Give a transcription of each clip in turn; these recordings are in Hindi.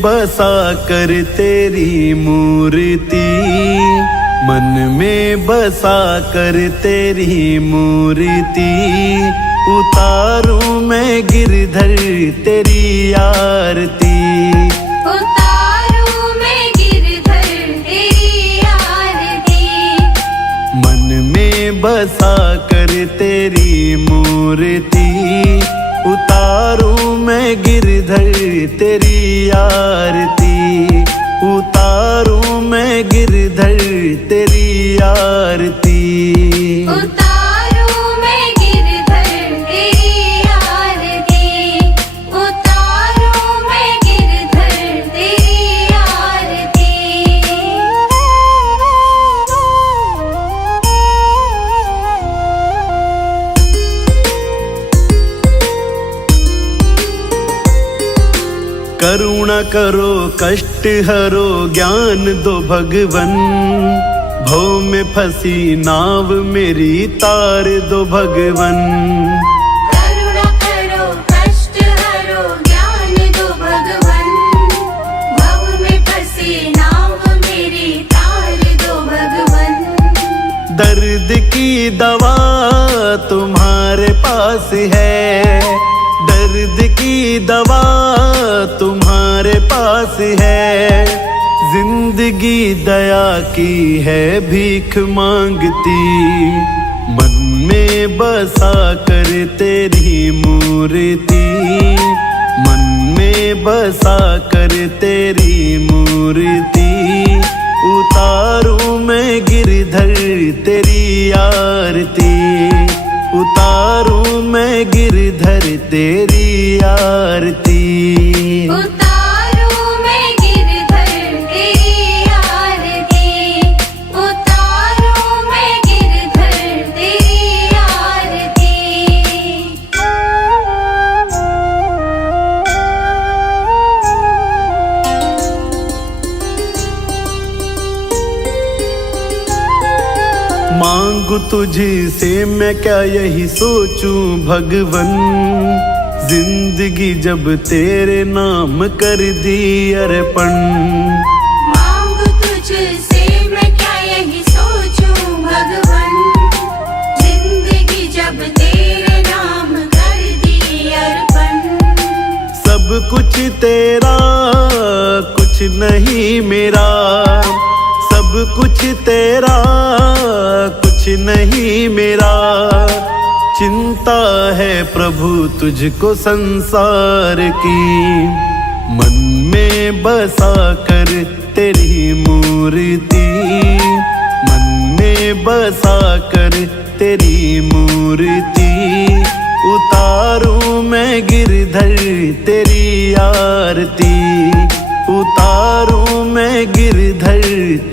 में बसा कर तेरी मूर्ति, मन में बसा कर तेरी मूर्ति, उतारूं मैं गिरधर तेरी आरती, उतारूं मैं गिरधर तेरी आरती। मन में बसा कर तेरी मूर्ति, उतारूं मैं गिरधर तेरी आरती, उतारूं मैं गिरधर तेरी आरती। उतारूं मैं गिरधर तेरी आरती, उतारूं मैं गिरधर तेरी आरती। करुणा करो कष्ट हरो ज्ञान दो भगवन, भव में फंसी नाव मेरी तार दो भगवन। करुणा करो कष्ट हरो ज्ञान दो भगवन, भव में फंसी नाव मेरी तार दो भगवन। दर्द की दवा तुम्हारे पास है, दर्द की दवा तुम्हारे पास है, जिंदगी दया की है भीख मांगती, मन में बसा कर तेरी मूर्ति, मन में बसा कर तेरी मूर्ति, उतारूं मैं गिरधर तेरी आरती, उतारूं मैं गिरधर तेरी आरती। उतारूं मैं गिरधर तेरी आरती, उतारूं मैं गिरधर तेरी आरती। मांगू तुझसे मैं क्या यही सोचूं भगवन, जिंदगी जब तेरे नाम कर दी अर्पण। मांगू तुझसे मैं क्या यही सोचूं भगवन, जिंदगी जब तेरे नाम कर दी अर्पण। सब कुछ तेरा कुछ नहीं मेरा, सब कुछ तेरा कुछ नहीं मेरा, चिंता है प्रभु तुझको संसार की, मन में बसा कर तेरी मूर्ति, मन में बसा कर तेरी मूर्ति, उतारूं मैं गिरधर तेरी आरती, उतारूं मैं गिरधर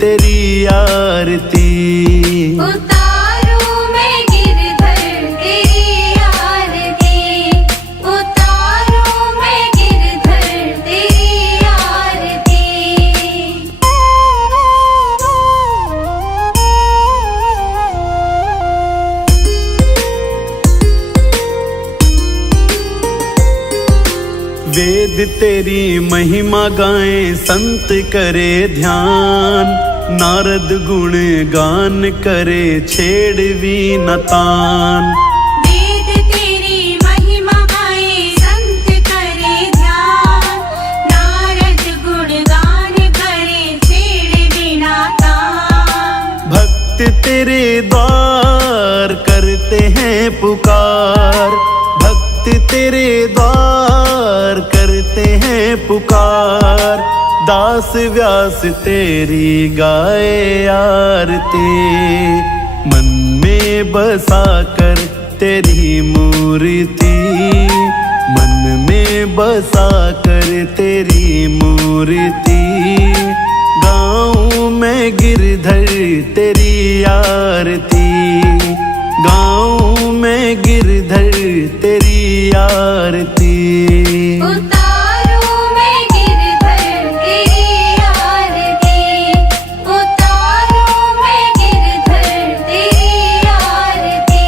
तेरी आरती। उतारूं मैं गिरधर तेरी आरती, उतारूं मैं गिरधर तेरी आरती। वेद तेरी महिमा गाएं संत करे ध्यान, नारद गुण गान करे छेड़ वीणतान। वेद तेरी महिमा गाए संत करे ध्यान, नारद गुण गान करे छेड़ वीणातान। भक्त तेरे द्वार करते हैं पुकार, भक्त तेरे द्वार करते हैं पुकार, दास व्यास तेरी गाए आरती, मन में बसा कर तेरी मूर्ति, मन में बसा कर तेरी मूर्ति, गाऊं मैं गिरधर तेरी आरती, गाऊं मैं गिरधर तेरी आरती। उतारूं मैं गिरधर तेरी आरती, उतारूं मैं गिरधर तेरी आरती।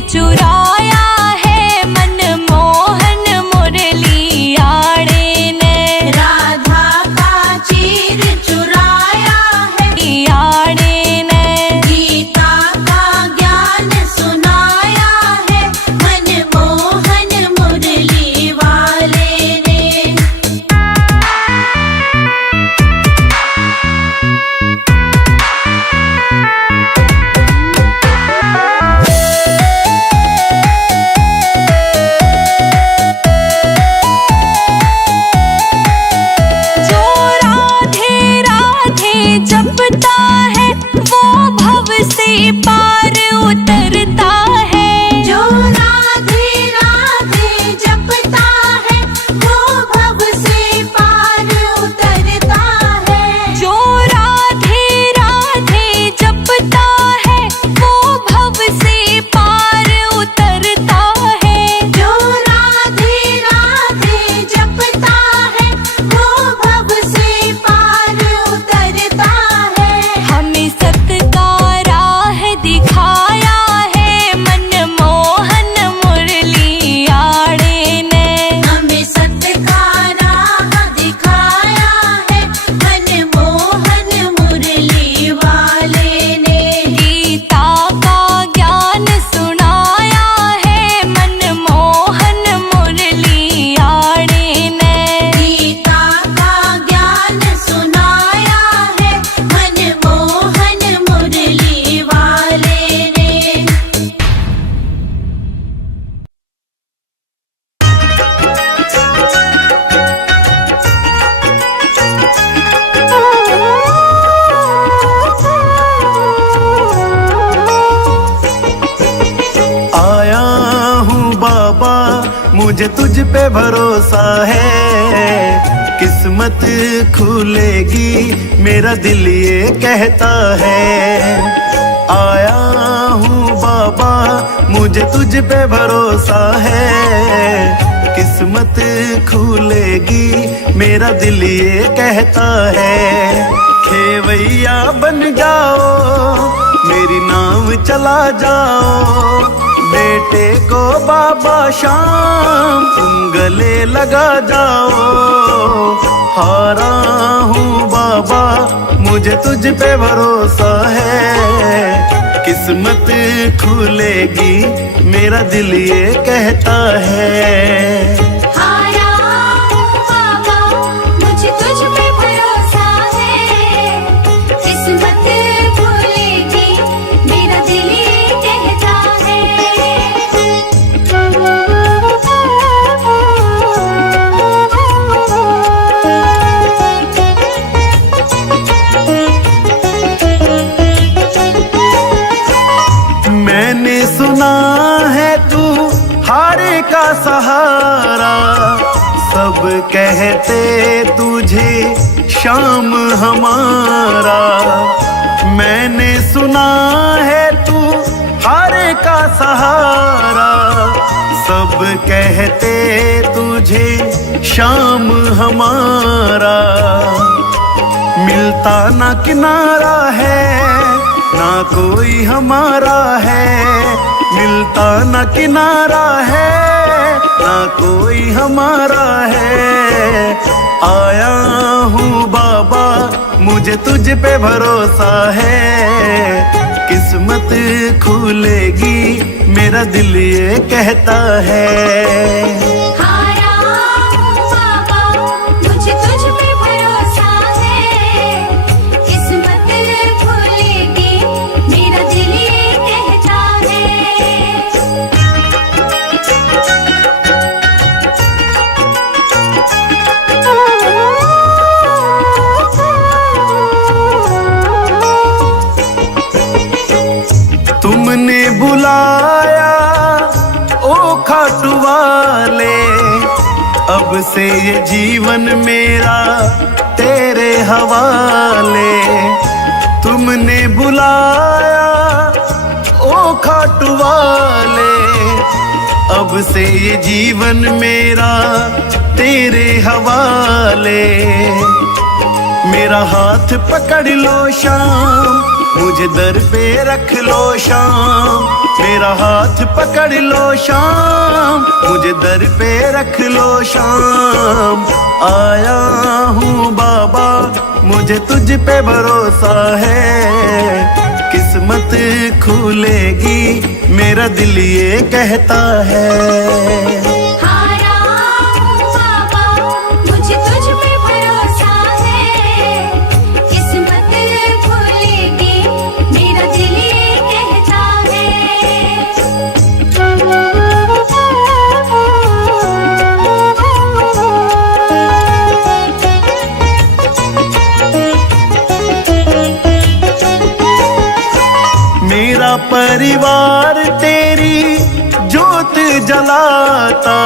चुराया है मन मोहन मुरली आड़े ने। राधा का चीर चुराया है आड़े ने। गीता का ज्ञान सुनाया है मनमोहन मुरली वाले ने। जो राधे राधे जपता है वो भव से पार उतरता है। जो राधे राधे जपता है वो भव से पार उतरता है। जो राधे राधे जपता है वो भव से पार उतरता है। जो राधे राधे जपता है वो भव से पार उतरता है। हमें सत का राह दिखाया है मनमोहन मुरली आड़े ने। हमें सत्य का राह दिखाया है मनमोहन मुरली वाले ने। गीता का ज्ञान सुनाया है मनमोहन मुरली आड़े ने। गीता का ज्ञान सुनाया है मनमोहन मुरली वाले ने। आया हूँ बाबा मुझे तुझ पे भरोसा है, किस्मत खुलेगी मेरा दिल ये कहता है। आया हूँ बाबा मुझे तुझ पे भरोसा है, किस्मत खुलेगी मेरा दिल ये कहता है। खेवैया बन जाओ मेरी नाव चला जाओ, बेटे को बाबा शाम तुम गले लगा जाओ। हारा हूँ बाबा मुझे तुझ पे भरोसा है, किस्मत खुलेगी मेरा दिल ये कहता है। हारा हूँ बाबा मुझे तुझ पे भरोसा है, किस्मत खुलेगी मेरा दिल ये कहता है। मैंने सुना है तू हारे का सहारा, सब कहते तुझे शाम हमारा। मैंने सुना है तू हारे का सहारा, सब कहते तुझे शाम हमारा। मिलता ना किनारा है ना कोई हमारा है, मिलता ना किनारा है ना कोई हमारा है। आया हूँ बाबा मुझे तुझ पे भरोसा है, किस्मत खुलेगी मेरा दिल ये कहता है। हारा हूँ बाबा मुझे तुझ पे भरोसा है, किस्मत खुलेगी मेरा दिल ये कहता है। तुमने बुलाया ओ खाटू वाले, अब से ये जीवन मेरा तेरे हवाले। तुमने बुलाया ओ खाटू वाले, अब से ये जीवन मेरा तेरे हवाले। मेरा हाथ पकड़ लो शाम मुझे दर पे रख लो शाम, मेरा हाथ पकड़ लो शाम, मुझे दर पे रख लो शाम। आया हूँ बाबा, मुझे तुझ पे भरोसा है, किस्मत खुलेगी मेरा दिल ये कहता है। हारा हूँ बाबा, मुझे तुझ पे भरोसा है, किस्मत खुलेगी मेरा दिल ये कहता मेरा परिवार तेरी जोत जलाता,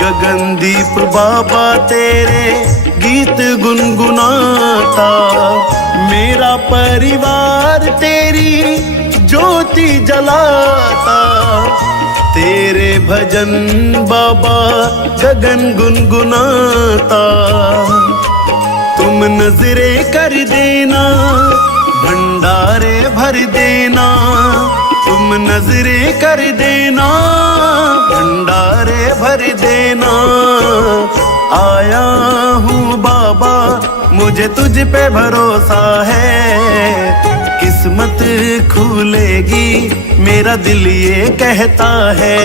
गगनदीप बाबा तेरे गीत गुनगुनाता। मेरा परिवार तेरी ज्योति जलाता, तेरे भजन बाबा गगन गुनगुनाता। तुम नजरे कर देना, भंडारे भर देना, तुम नजरे कर देना, भंडारे भर देना। आया हूँ बाबा, मुझे तुझ पे भरोसा है, किस्मत खुलेगी मेरा दिल ये कहता है।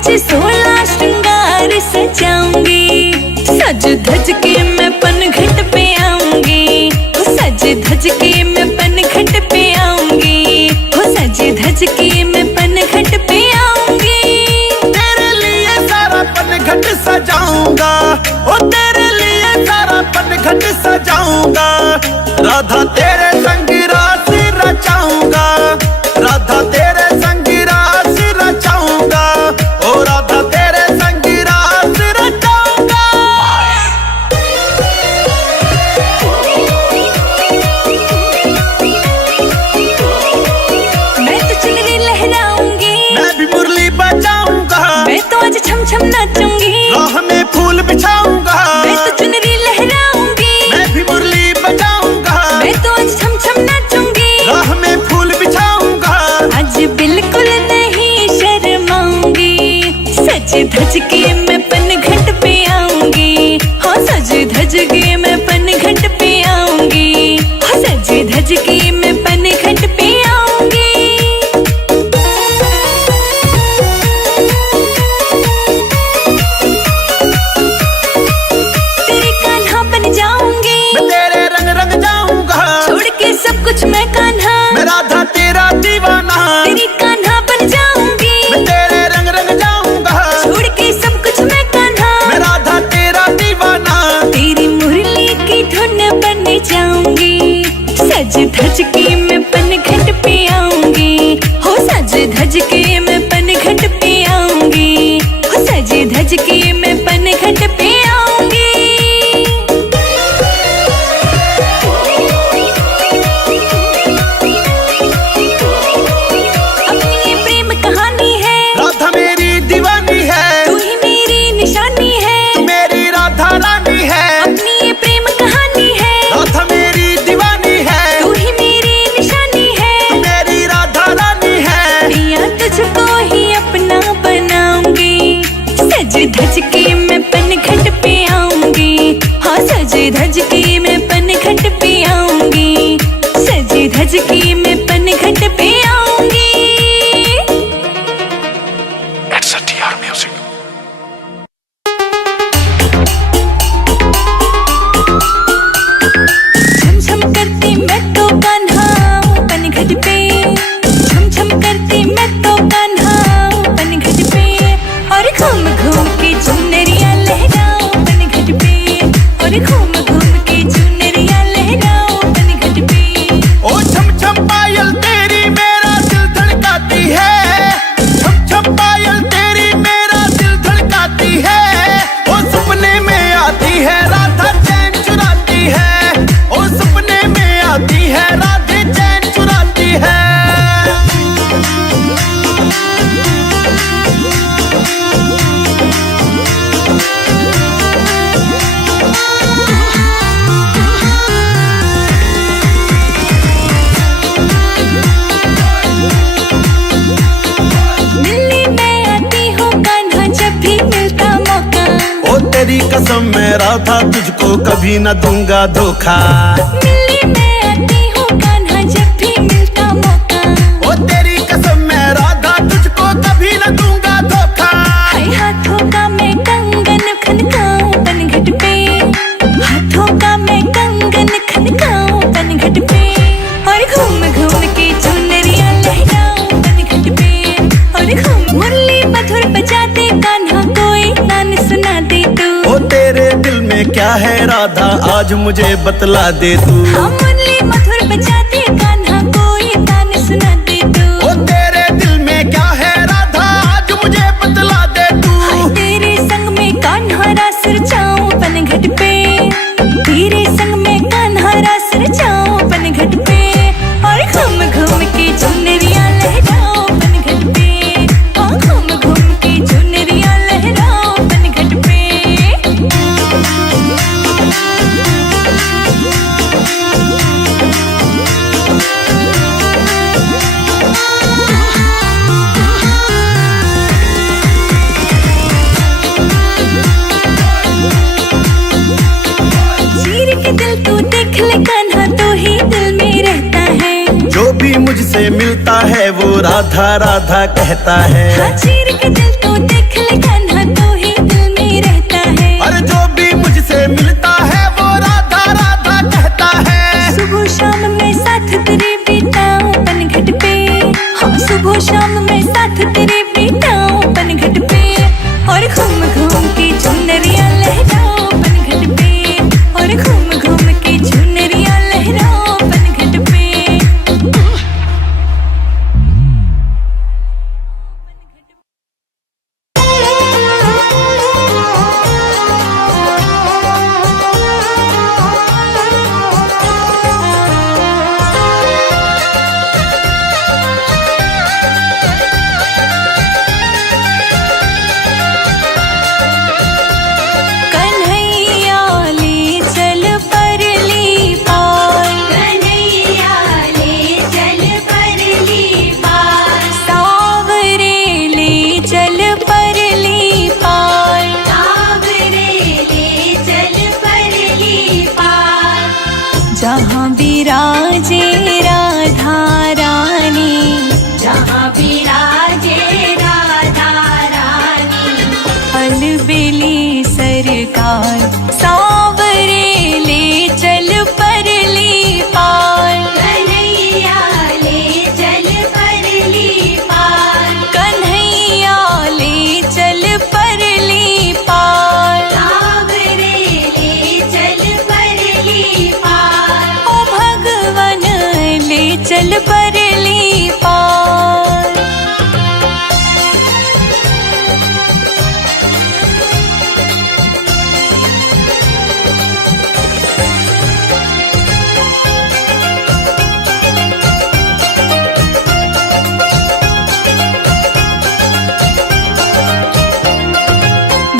आज 16 श्रृंगार सजाऊंगी, सज धज के मैं पनघट पे आऊंगी, हो सज धज के मैं पनघट पे आऊंगी, हो सज धज के मैं पनघट पे आऊंगी। तेरे लिए सारा पनघट सजाऊंगा, ओ तेरे लिए सारा पनघट सजाऊंगा। राधा तेरे संग रास रचाऊंगा, राधा तेरे संग रास रचाऊंगा, ओ राधा तेरे संग रास रचाऊंगा। मैं तो चुनरी लहराऊंगी, मैं भी मुरली बजाऊंगा, मैं तो आज छम छम नाचूंगी, राह में फूल बिछाऊंगा। मैं तो चुनरी लहराऊंगी, मैं भी मुरली बजाऊंगा, मैं तो आज छम छम नाचूंगी, राह में फूल बिछाऊंगा। आज बिल्कुल नहीं शर्माऊंगी, सज धज के मैं पनघट पे आऊंगी, हाँ सज धज के मैं पनघट पे आऊंगी, हाँ सज धज के मैं पनघट पे आऊंगी। तेरे कान्हा बन जाऊंगी, मैं तेरे रंग रंग जाऊंगा, छोड़ के सब कुछ मैं कान्हा, मैं राधा तेरा दीवाना। तेरी कान्हा बन जाऊंगी, मैं तेरे रंग रंग जाऊंगा, छोड़ के सब कुछ मैं कान्हा, मैं राधा तेरा दीवाना। तेरी मुरली की धुन बन जाऊंगी, सज धज के मैं पनघट पे आऊंगी, हो सज धज के मैं पनघट पे आऊंगी, हो सज धज के मैं पनघट पे आऊंगी। अपनी ये प्रेम कहानी है, राधा मेरी दीवानी है, तू ही मेरी निशानी है, तू मेरी राधा रानी है। अपनी ये प्रेम कहानी है, राधा मेरी दीवानी है, तू ही मेरी निशानी है, तू मेरी राधा रानी है। पिया तुझको ही अपना बनाऊंगी, सज धज के मैं पनघट पे आऊंगी, हाँ सज धज के मैं पनघट पे आऊंगी, सज धज के मैं पनघट पे आऊंगी। That's a TR music. छम छम करती मैं तो कान्हा पनघट पे, छम छम करती मैं तो कान्हा पनघट पे, और घूम घूम के चुनरिया लहराओ पनघट पे, और घूम घूम के चुनरिया लहराओ पनघट पे। ओ छम छम पायल तेरी मेरा दिल धड़काती है, छम छम पायल तेरी मेरा दिल धड़काती है। ओ सपने में आती है राधा चैन चुराती है, ओ सपने में आती है राधे चैन चुराती है। मिलने मैं आती हूँ कान्हा जब भी मिलता मौका, ओ तेरी कसम मैं राधा तुझको कभी न दूंगा धोखा। मिलने मैं आती हूँ कान्हा जब भी मिलता मौका, ओ तेरी कसम मैं राधा तुझको कभी न दूंगा धोखा। हाय हाथों का मैं कंगन खनकाऊं पनघट पे, हाथों का मैं कंगन खनकाऊं पनघट पे, और घूम घूम के चुनरिया लहराऊं पनघट पे, और घूम मुरली मधुर बजाते कान्हा कोई तान सुना दे तू। ओ तेरे दिल में क्या है राधा आज मुझे बतला दे तू। हाँ मुरली मधुर बजाते कान्हा कोई तान सुना दे तू। ओ तेरे दिल में क्या है राधा आज मुझे बतला दे तू। हाय तेरे संग में कान्हा रास रचाऊं पनघट पे, तेरे संग में कान्हा रास रचाऊं पनघट पे, और घूम घूम के चुनरिया लहराओ पनघट पे, हाँ घूम घूम के चुनरिया लहराओ पनघट पे। मुझसे मिलता है वो राधा राधा कहता है। हाँ चीर के दिल तो देख अलबेली सरकार, सांवरे ले चल परली पार। कन्हैया ले चल परली पार, कन्हैया ले चल परली पार। सांवरे ले चल परली पार, ओ भगवन ले चल परली पार।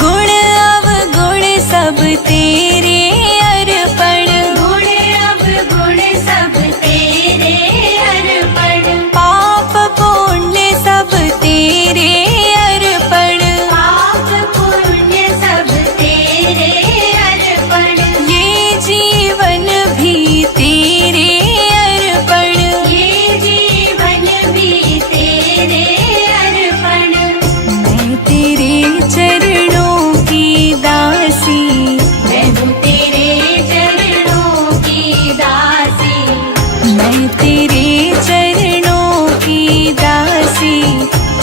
गुण अवगुण सब तेरे अर्पण, गुण अवगुण सब तेरे अर्पण। पाप पुण्य सब तेरे अर्पण। पाप पुण्य सब तेरे अर्पण, ये जीवन भी तेरे अर्पण। ये जीवन भी तेरे अर्पण। मैं तेरे चरणों की दासी, मैं हूँ तेरे चरणों की दासी, मैं तेरे चरणों की दासी।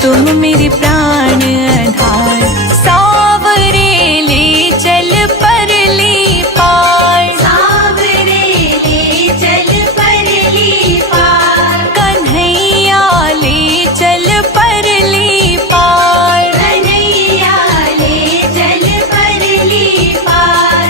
तुम मेरे प्राण आधार, सांवरे ले चल परली पार। सांवरे ले चल परली पार, कन्हैया ले चल परली पार। कन्हैया ले चल परली पार।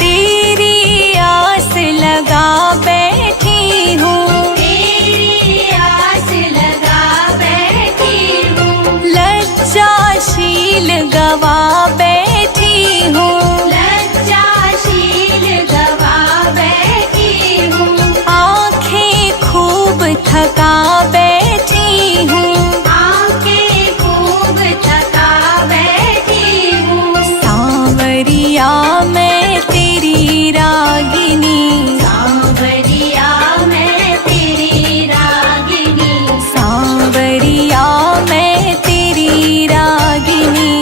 तेरी आस लगा बैठी हूँ, तेरी आस लगा बैठी हूँ, लज्जाशील गवा बैठी हूँ। लज्जाशील गवा बैठी हूँ, आँखें खूब थका बैठी हूँ। आंखें खूब थका बैठी हूँ। सांवरिया मैं तेरी रागिनी, सांवरिया मैं तेरी रागिनी, सांवरिया मैं तेरी रागिनी।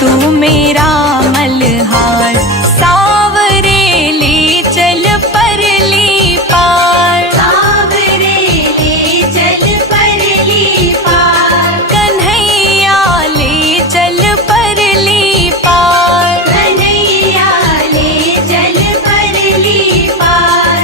तू मेरा मल्हार, सांवरे ले चल परली पार। सांवरे ले चल परली पार, कन्हैया ले चल परली पार। कन्हैया ले चल परली पार।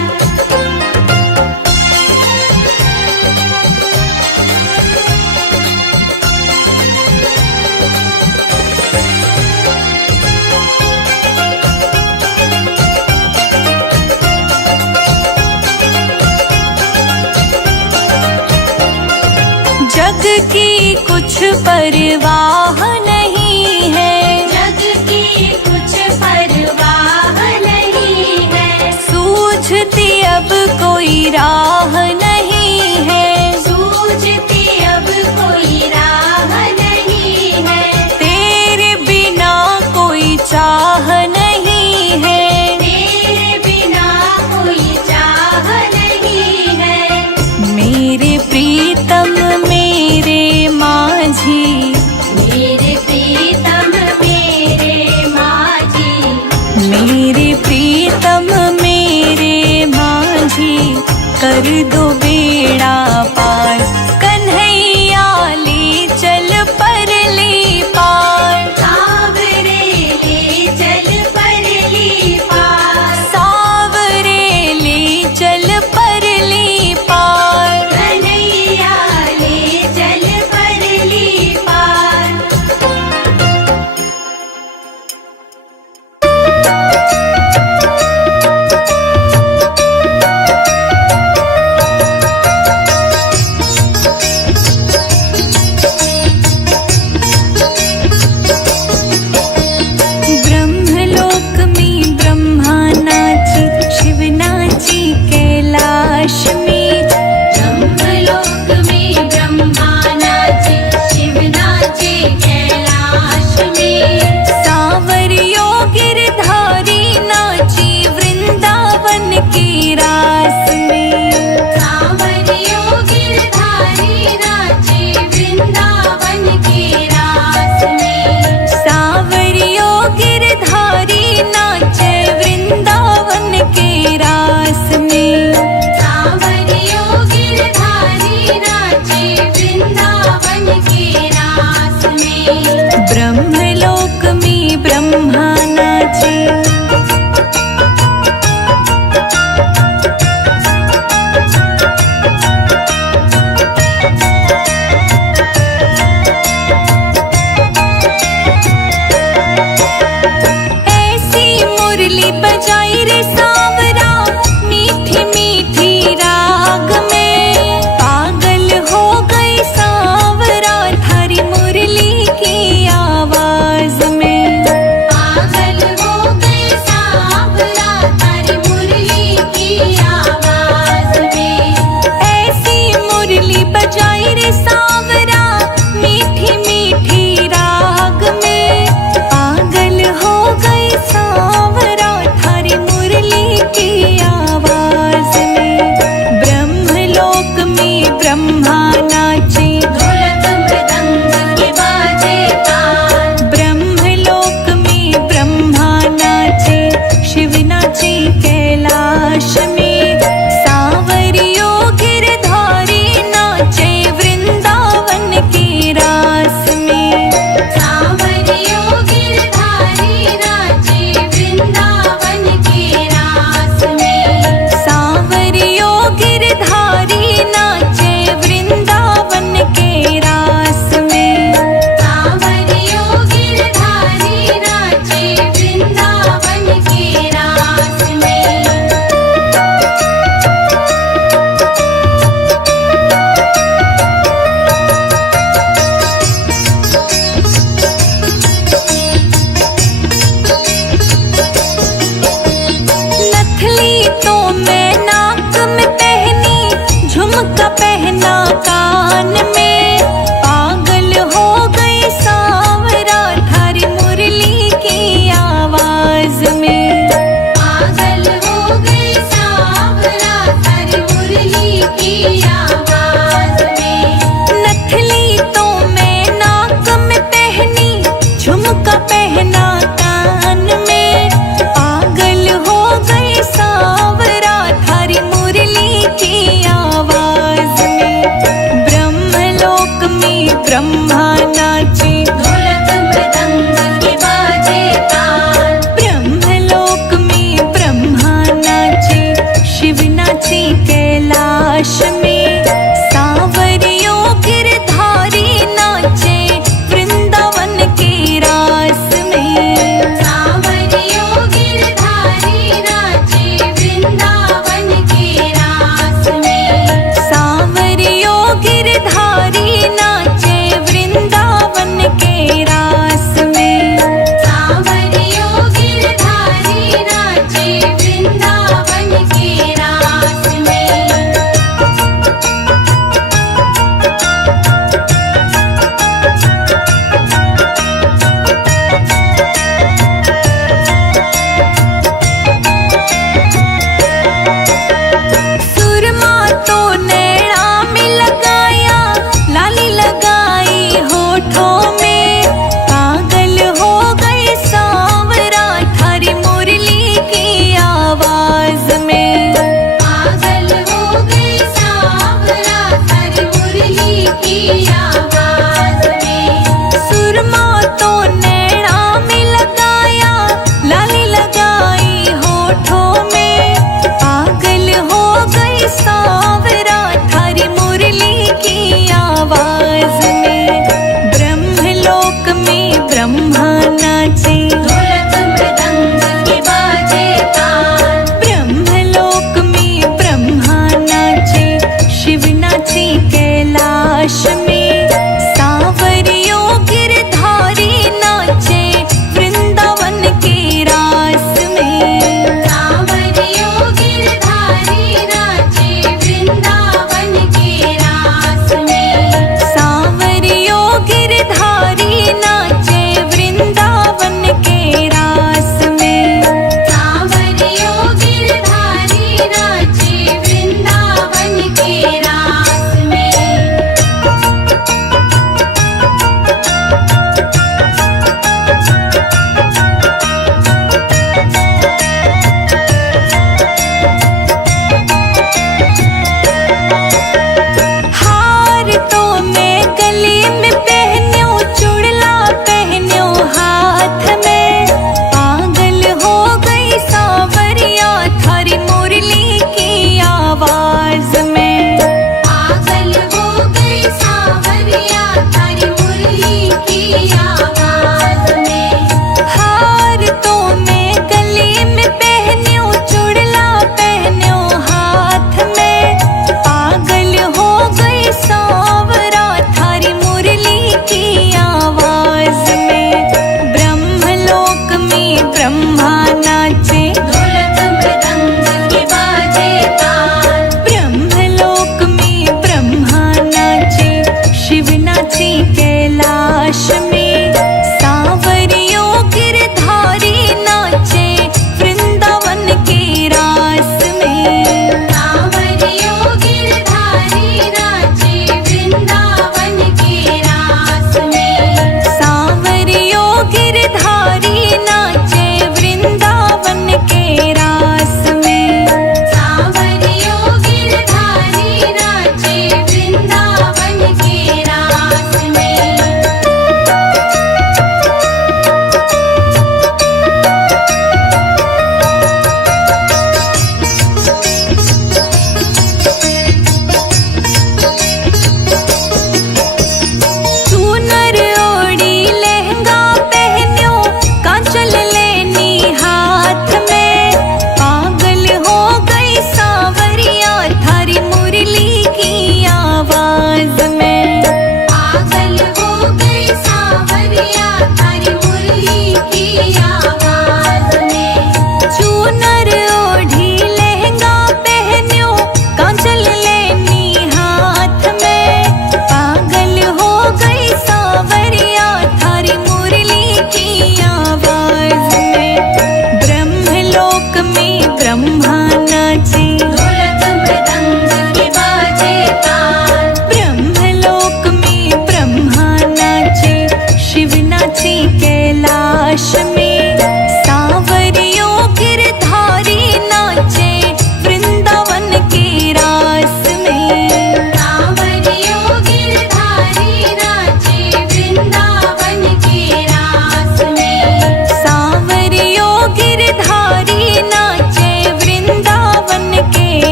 जग की कुछ परवाह नहीं है, जग की कुछ परवाह नहीं है, सूझती अब कोई राह नहीं है। सूझती अब कोई राह नहीं है, तेरे बिना कोई चाह नहीं है। तेरे बिना कोई चाह नहीं है। मेरे प्रीतम मेरे माझी, मेरे प्रीतम मेरे माझी, मेरे प्रीतम मेरे माझी। कर दो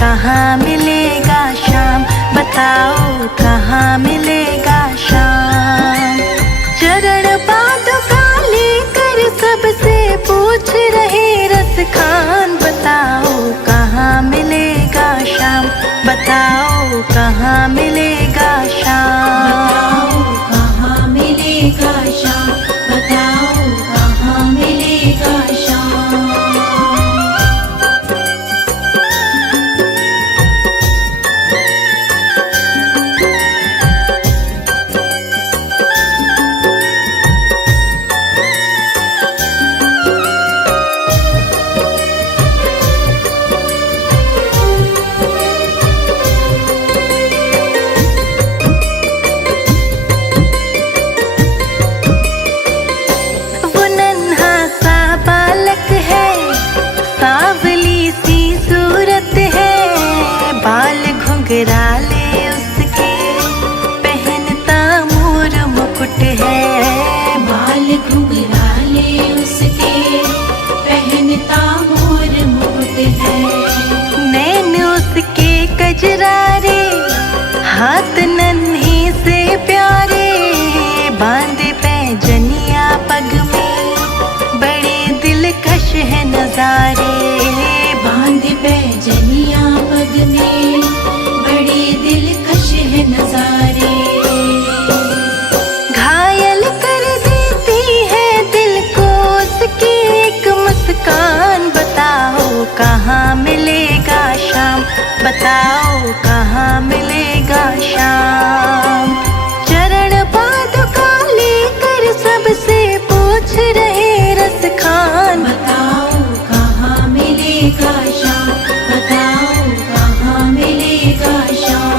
कहाँ मिलेगा शाम, बताओ कहाँ मिलेगा शाम। चरण पादुका लेकर सबसे पूछ रहे रस खान, बताओ कहाँ मिलेगा शाम, बताओ कहाँ मिलेगा शाम। बताओ कहाँ मिलेगा शाम, बताओ कहाँ मिलेगा शाम। वो नन्हा सा बालक है, सांवली सी सूरत है, बाल घुंघराले उसके, पहनता मोर मुकुट है। बाल घुंघराले उसके, पहनता मोर मुकुट है। नैन उसके कजरारे, हाथ नन्हे से प्यारे, बांधे पैजनिया पग में, बड़े दिलकश है नजारे। बांधे पैजनिया पग में, बड़े दिलकश है नजारे। घायल कर देती है दिल को उसकी एक मुस्कान, बताओ कहाँ मिलेगा शाम, बताओ कहाँ मिलेगा शाम। चरण पादुका लेकर सबसे पूछ रहे रस खान, बताओ कहाँ मिलेगा शाम, बताओ कहाँ मिलेगा शाम।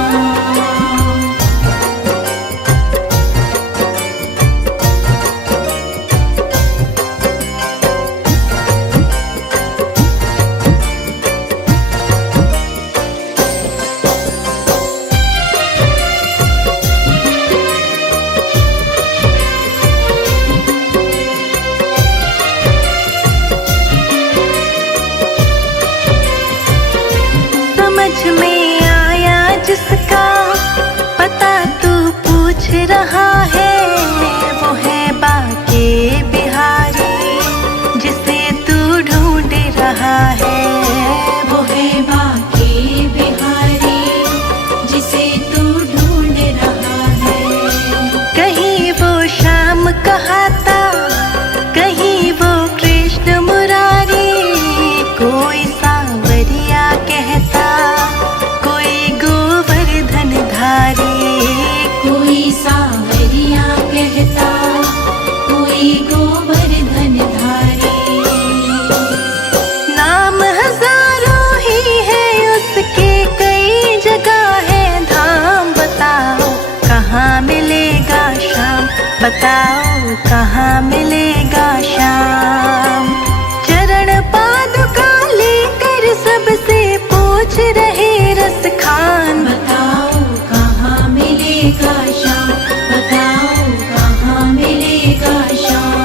समझ में आया जिसका पता तू पूछ रहा है, वो है बाके बिहारी जिसे तू ढूंढ रहा है। वो है बाके बिहारी जिसे तू ढूंढ रहा है। कहीं वो श्याम कहाता, कहीं वो कृष्ण मुरारी, कोई सांवरिया कहता, कोई गोवर्धन धारी। कोई सांवरिया कहता, कोई गोवर्धन धारी। नाम हजारों ही है उसके, कई जगह है धाम, बताओ कहाँ मिलेगा शाम, बताओ कहाँ मिलेगा शाम। चरण पादुका लेकर सबसे पूछ रहे रस खान, बताओ कहाँ मिलेगा शाम, बताओ कहाँ मिलेगा शाम।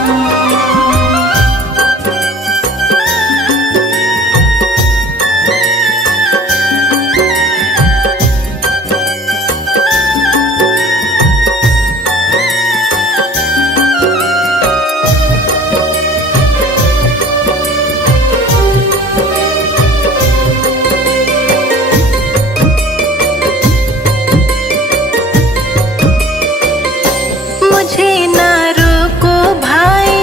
मुझे ना रोको भाई,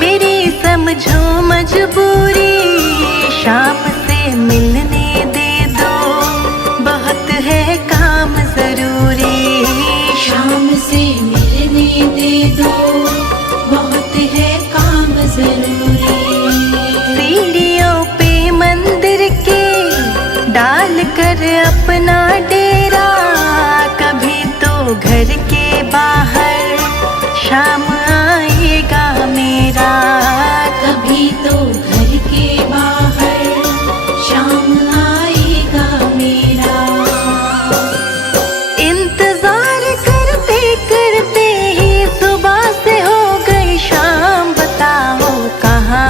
मेरी समझो मजबूरी, शाम से मिलने दे दो, बहुत है काम जरूरी। शाम से मिलने दे दो, बहुत है काम जरूरी। सीढ़ियों पे मंदिर के डाल कर अपना डेरा, कभी तो घर के बाहर शाम आएगा मेरा। कभी तो घर के बाहर शाम आएगा मेरा। इंतजार करते करते ही सुबह से हो गई शाम, बताओ कहाँ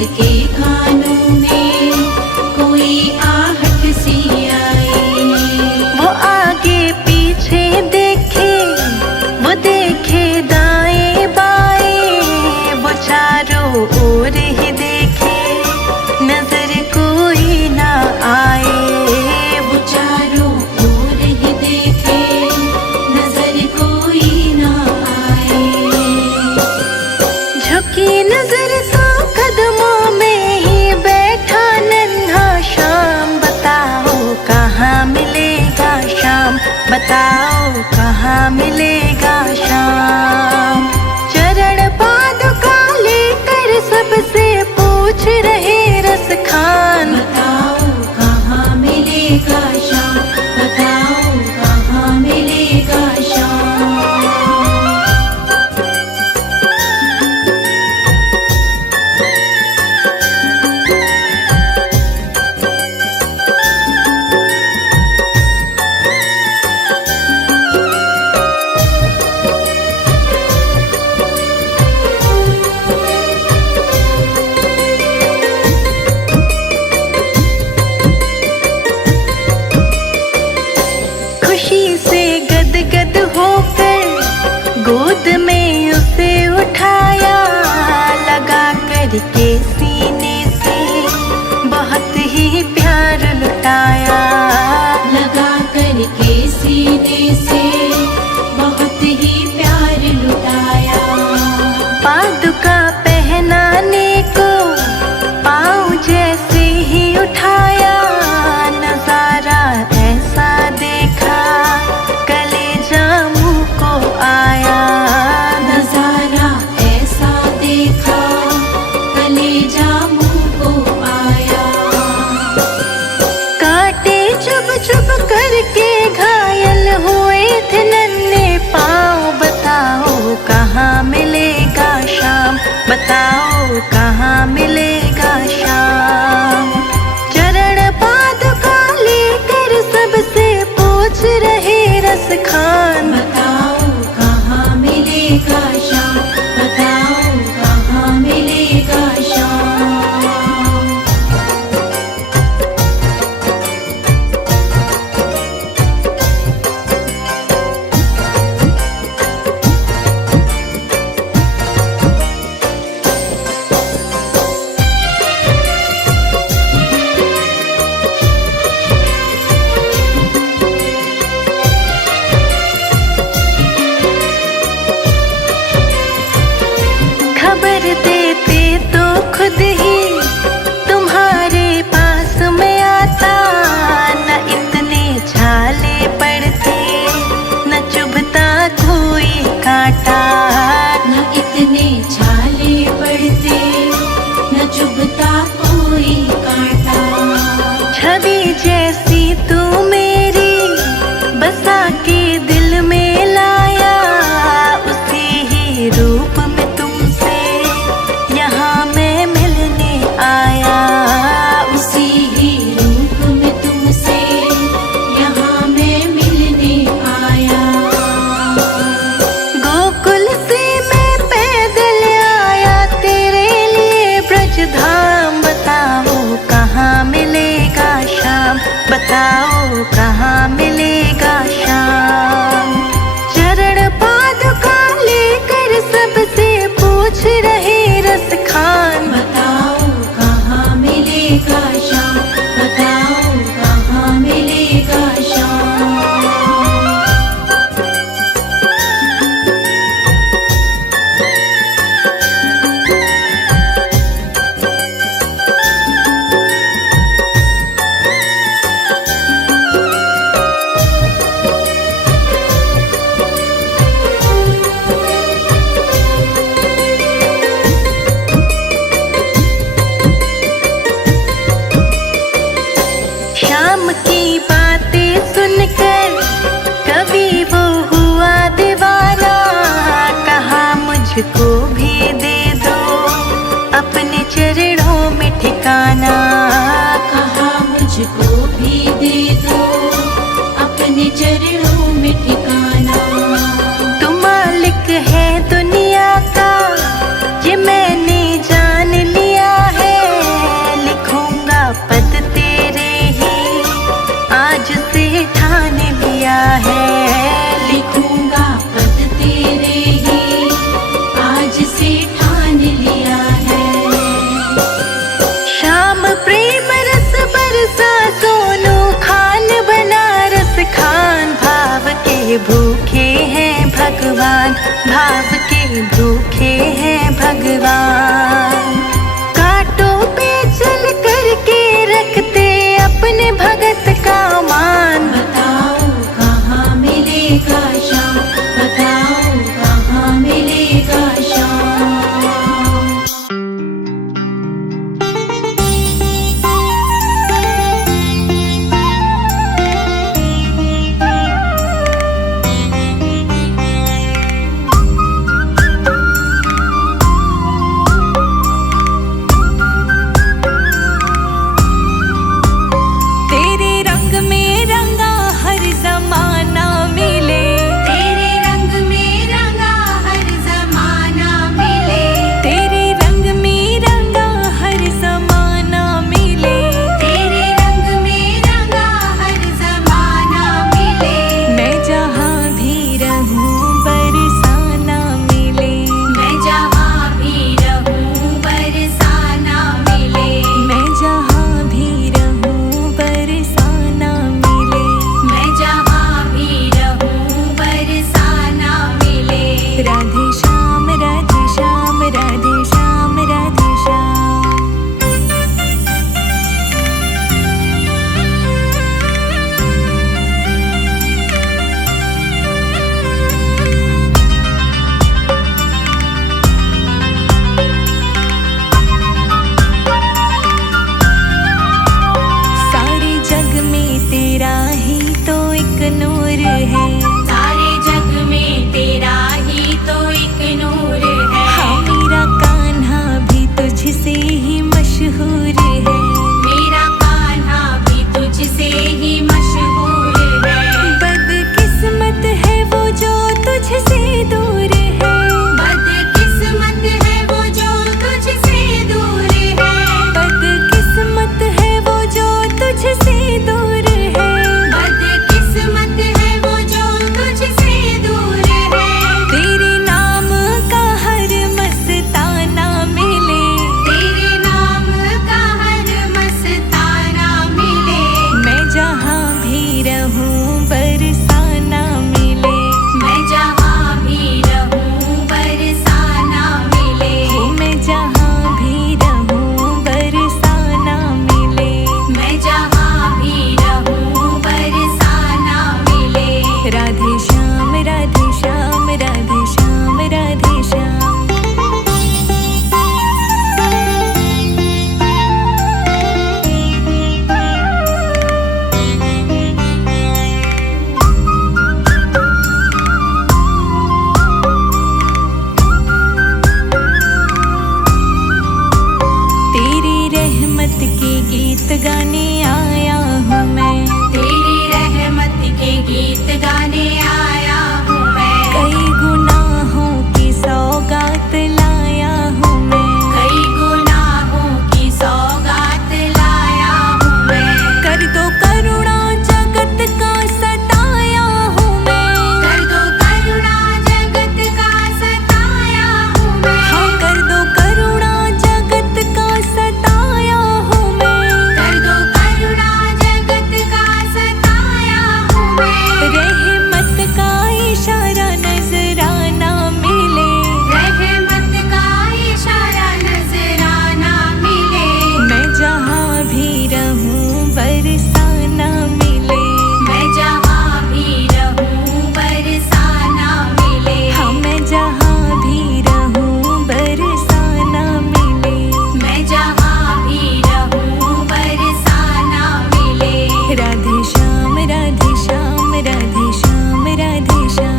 उसके कानों में कोई आहट सी आई। वो आगे पीछे देखे, वो देखे दाएं बाएं, वो चारों ओर ही देखे नजर कोई ना आए। वो चारों ओर ही देखे नजर कोई ना आए। झुकी नजर तो कदमों में ही बैठा नन्हा शाम। बताओ कहाँ मिलेगा शाम, बताओ कहाँ मिलेगा शाम। चरण पादुका लेकर सबसे पूछ रहे रस खान। बताओ कहाँ मिलेगा शाम, बताओ कहाँ मिलेगा शाम। खुशी से गदगद होकर गोद में उसे उठाया, लगा करके सीने से बहुत ही प्यार लुटाया। लगा करके सीने से बहुत ही प्यार लुटाया। पादुका पहनाने को पाँव जैसे ही उठाया, नजारा ऐसा देखा कलेजा मुँह को आया। नजारा ऐसा देखा कलेजा मुँह को आया। कांटे चुभ चुभ करके घायल हुए थे नन्हे पाँव। बताओ कहाँ मिलेगा शाम, बताओ कहाँ मिलेगा शाम। चरण पादुका लेकर सबसे पूछ रहे रस खान। बताओ कहाँ मिलेगा शाम, बताओ कहाँ मिलेगा शाम। खबर देते तो खुद ही तुम्हारे पास में आता। न इतने छाले पड़ते, न चुभता कोई कांटा। न इतने छाले पड़ते, न चुभता कोई कांटा। छवि जैसी तू मेरी बसा के दिल में लाया, उसी ही रूप में तुमसे यहाँ मैं मिलने आया। उसी ही रूप में तुमसे यहाँ मैं मिलने आया। गोकुल से मैं पैदल आया तेरे लिए ब्रज धाम। बताओ कहाँ मिलेगा शाम, बताओ कहाँ मिलेगा शाम। चरण पादुका लेकर सबसे पूछ रहे रस खान। बताओ कहाँ मिलेगा शाम, बताओ कहाँ मिलेगा शाम। शाम की बातें सुनकर कभी वो हुआ दीवाना। कहा मुझको भी दे दो अपने चरणों में ठिकाना। कहा मुझको भी दे दो अपने चरणों में ठिकाना। तुम मालिक है दुनिया का, ये मैंने जान लिया है। जवान, भाव के भूखे हैं भगवान। कांटों पे चल करके रखते अपने भगत का मान। बताओ कहाँ मिलेगा श्याम, बताओ कहाँ मिलेगा श्याम। तेरे रंग में रंगा हर जमाना मिले, तेरे रंग में रंगा हर जमाना मिले, तेरे रंग में रंगा हर जमाना मिले। तेरे रंग में रंगा हर जमाना मिले। मैं जहाँ भी रहूँ बरसाना मिले, मैं जहाँ भी रहूँ बरसाना मिले, मैं जहाँ भी रहूँ बरसाना मिले। मैं जहाँ भी रहूँ बरसाना मिले। राधे श्याम राधे श्याम राधे श्याम राधे श्याम। सारे जग में तेरा ही तो एक नूर है, सारे जग में तेरा ही तो एक नूर है। हाँ मेरा कान्हा भी तुझसे ही मशहूर है। मेरा कान्हा भी तुझसे ही मशहूर है। बदकिस्मत है वो जो तुझसे दूर है, बदकिस्मत है वो जो तुझसे दूर है। बदकिस्मत है वो जो तुझसे दूर है। बदकिस्मत है वो जो तुझसे दूर है। तेरे नाम का हर मस्ताना मिले, तेरे नाम का हर मस्ताना मिले। मैं जहाँ भी रहूँ बरसाना मिले। मैं जहाँ भी रहूँ बरसाना मिले। मैं जहाँ भी रहूँ बरसाना मिले। मैं जहाँ भी रहूँ बरसाना मिले। राधे श्याम राधे श्याम राधे श्याम राधे श्याम। तेरी रहमत के गीत गाने आया हूँ मैं, तेरी रहमत के गीत गाने आया हूँ मैं। कई गुनाहों की सौगात लाया हूँ मैं। कई गुनाहों की सौगात लाया हूँ मैं। कर दो करुणा जगत का सताया हूँ मैं। कर दो करुणा जगत का सताया हूँ मैं। हाँ कर दो करुणा जगत का सताया हूँ मैं। कर दो करुणा जगत का सताया हूँ मैं। रहमत का इशारा नजराना मिले, रहमत का इशारा नजराना मिले। मैं जहाँ भी रहूँ बरसाना मिले। मैं जहाँ भी रहूँ बरसाना मिले। हाँ मैं जहाँ भी रहूँ बरसाना मिले। मैं जहाँ भी रहूँ बरसाना मिले। राधे श्याम राधे श्याम राधे श्याम राधे श्याम।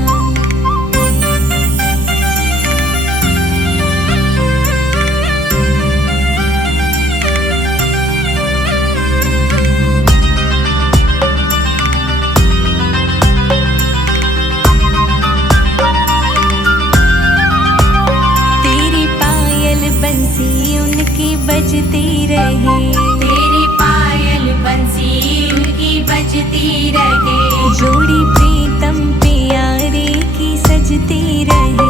तेरी पायल बंसी उनकी बजती रहे, तेरी पायल बंसी उनकी बजती रहे। जोड़ी प्रीतम प्यारे की सजती रहे।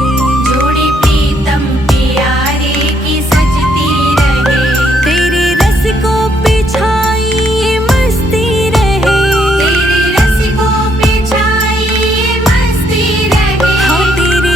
जोड़ी प्रीतम प्यारे की सजती रहे। तेरे रस को पिछाई ये मस्ती रहे। तेरे रस को पिछाई ये मस्ती रहे। हाँ तेरे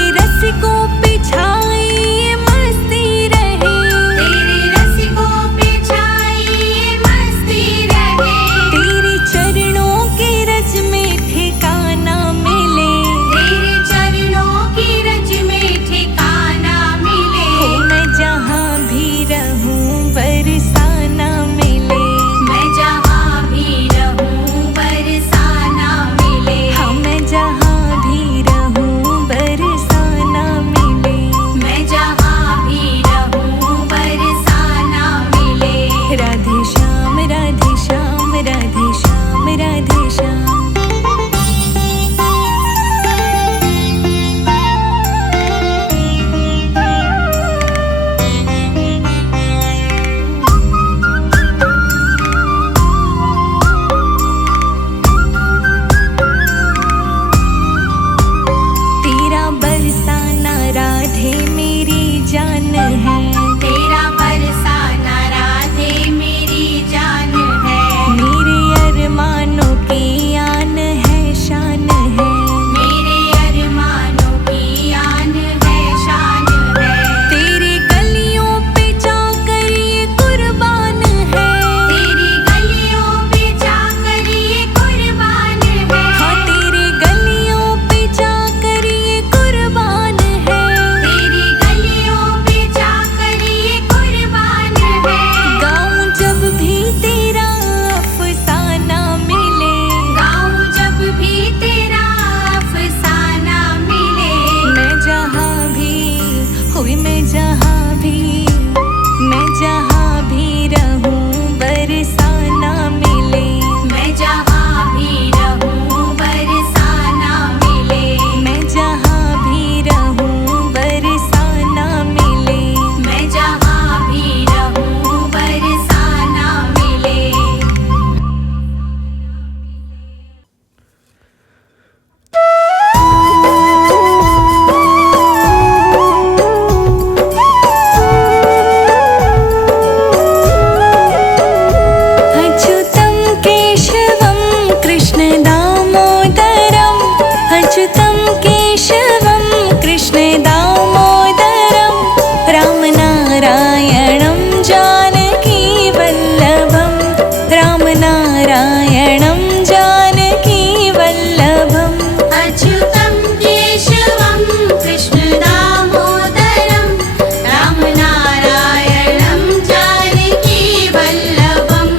कोई मैं जहाँ भी रहूं बरसाना मिले। मैं जहाँ भी रहूं बरसाना मिले। मैं जहाँ भी रहूं बरसाना मिले। मैं जहाँ भी रहूं बरसाना मिले। अच्युतं केशवं कृष्ण दामोदरम् अच्युतं केशवं कृष्ण दामोदरं रामनारायणं जानकी वल्लभं रामनारायणं जानकी वल्लभम् अच्युतं केशवं कृष्ण दामोदरं रामनारायणं जानकी वल्लभं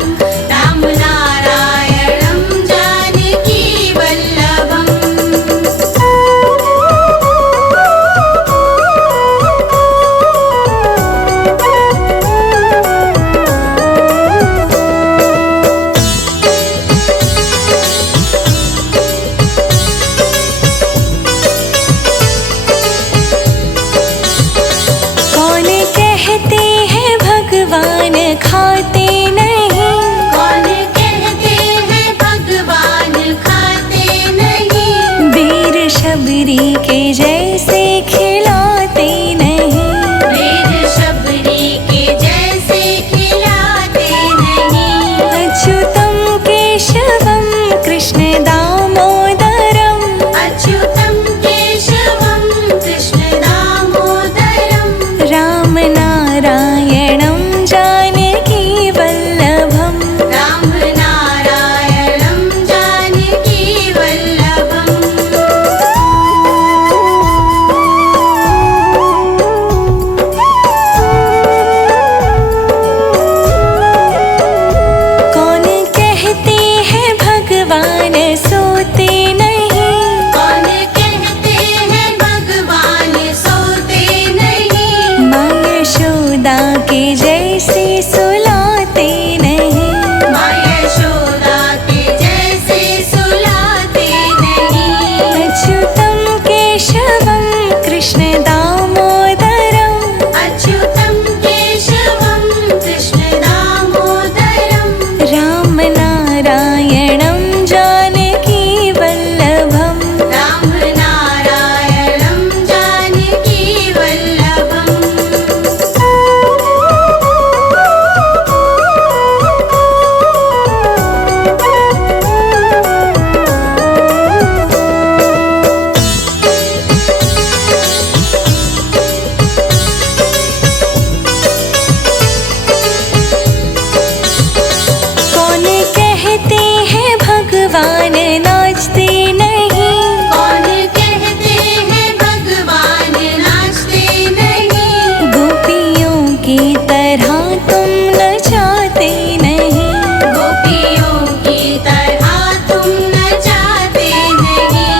रामनारायणं जानकी वल्लभम्। कौन कहते हैं भगवान खाते नहीं। कौन कहते हैं भगवान खाते नहीं। वीर शबरी के जैसे खिलाते नहीं। वीर शबरी के जैसे खिलाते नहीं। अच्युतं केशवं कृष्ण दामोदरम् अच्युतं केशवं कृष्ण दामोदरं रामनारायणं जानकी वल्लभम् रामनारायणं जानकी वल्लभम्। कौन कहते हैं भगवान सोते नहीं। कौन कहते हैं भगवान सोते नहीं। माँ यशोदा के जैसे सुलाते नहीं। माँ यशोदा के जैसे सुलाते नहीं। अच्युतं केशवं कृष्ण दामोदरम् अच्युतं केशवं कृष्ण दामोदरं रामनारायणं जानकी वल्लभम् रामनारायणं जानकी वल्लभम्। कौन कहते हैं भगवान नाचते नहीं। कौन कहते हैं भगवान नाचते नहीं। गोपियों की तरह तुम नचाते नहीं। गोपियों की तरह तुम नचाते नहीं।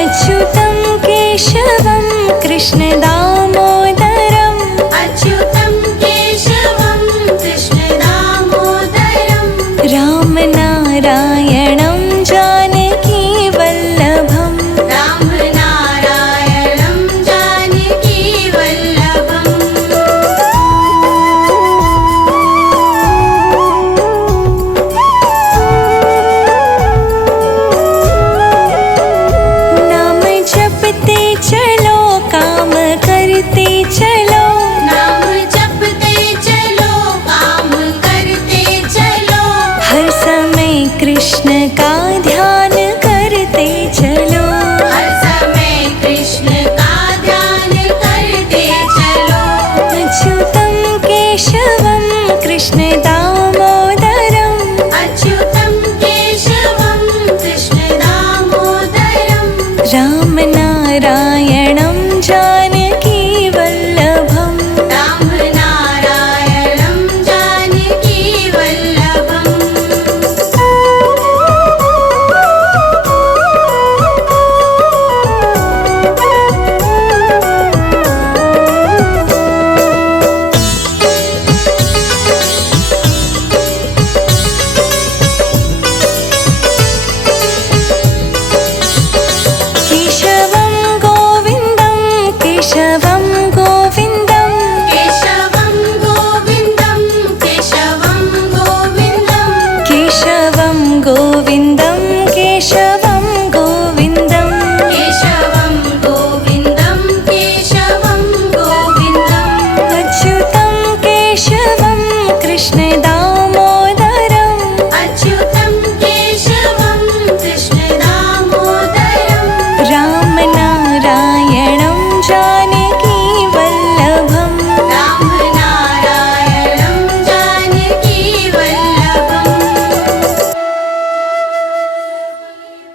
अच्युतं केशवं कृष्ण दामोदरम् अच्युतं केशवं कृष्ण दामोदरं रामनारायणं जानकी वल्लभम् रामनारायणं जानकी वल्लभम्। नाम जपते चलो काम करते चलो। नाम जपते चलो काम करते चलो। हर समय कृष्ण का ध्यान करते चलो। हर समय कृष्ण का ध्यान करते चलो। अच्युतं केशवं कृष्ण